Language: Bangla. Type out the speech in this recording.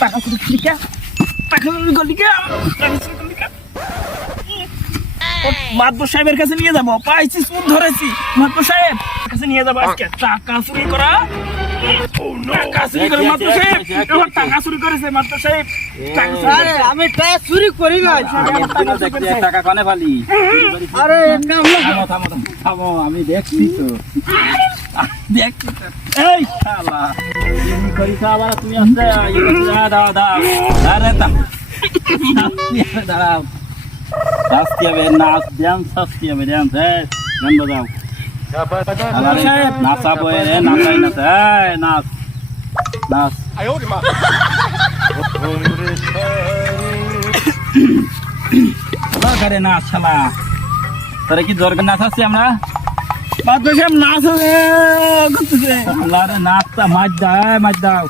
টাকা শুরু করি টাকা শুরু করলি মাদবর সাহেবের কাছে নিয়ে যাবো। পাইছি, সুদ ধরেছি। মাদবর সাহেব কাছে নিয়ে যাবো আজকে। টাকা চুরি করা, টাকা চুরি করে মাদবর সাহেব, টাকা চুরি করেছে মাদবর সাহেব। আমি টাকা চুরি করি না। টাকা কানে ফালি। আরে থামো, আমি দেখছি তো। দেখছি এই শালা এমনি করিস আবার তুমি আসতে দাঁড়াও। শাস্তি হবে, নাচ ড্যান্স, শাস্তি হবে ড্যান্স। গান বাজাও। নাচাবো, নাচাই নাচ, নাচ নাচ। ঘরে নাচ শালা। তারা কি দরকার নাচাচ্ছি আমরা? মাদবর সাহেব নাচ করতেছে। নাচটা মাছ দাও, মাছ দাও।